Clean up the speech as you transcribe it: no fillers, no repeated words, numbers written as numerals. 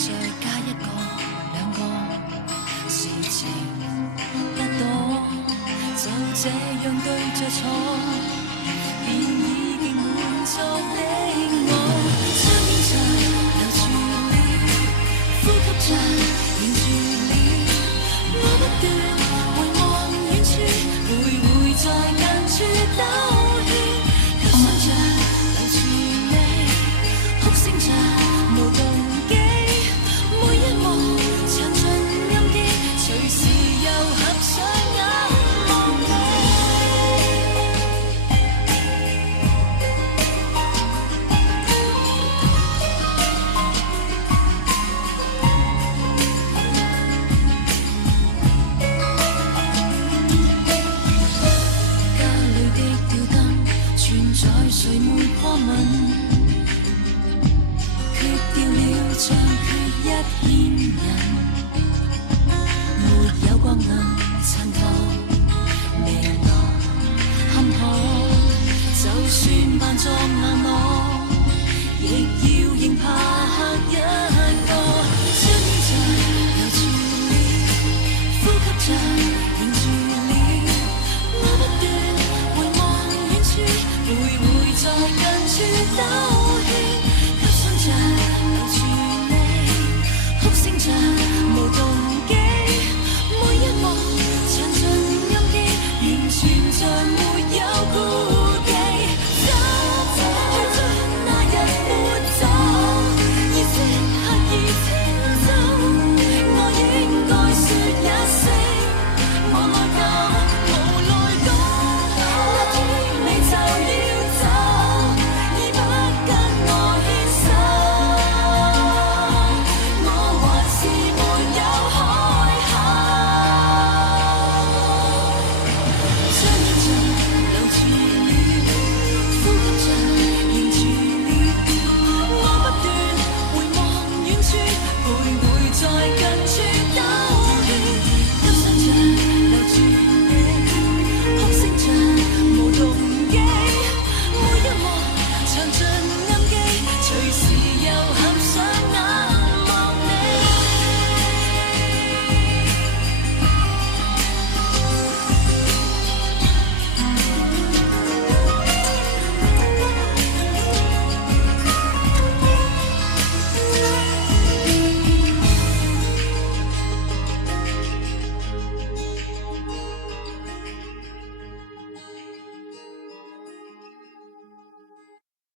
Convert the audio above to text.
再加一個兩個，事情得到就這樣對着錯，便已經滿足的我，雙肩在留住你，呼吸着凝住你，我不斷回望遠處，徘徊在近處兜圈，求想着留住你，哭聲着無動機，每一幕詳盡暗記，隨時又合上眼望你。家裏的吊燈存在誰沒過問，缺掉了像缺一牽引，沒有光能襯托未來坎坷，就算扮作硬朗，亦要認怕黑一個，雙肩在留住你，呼吸着凝住你，我不斷回望遠處，徘徊在近處兜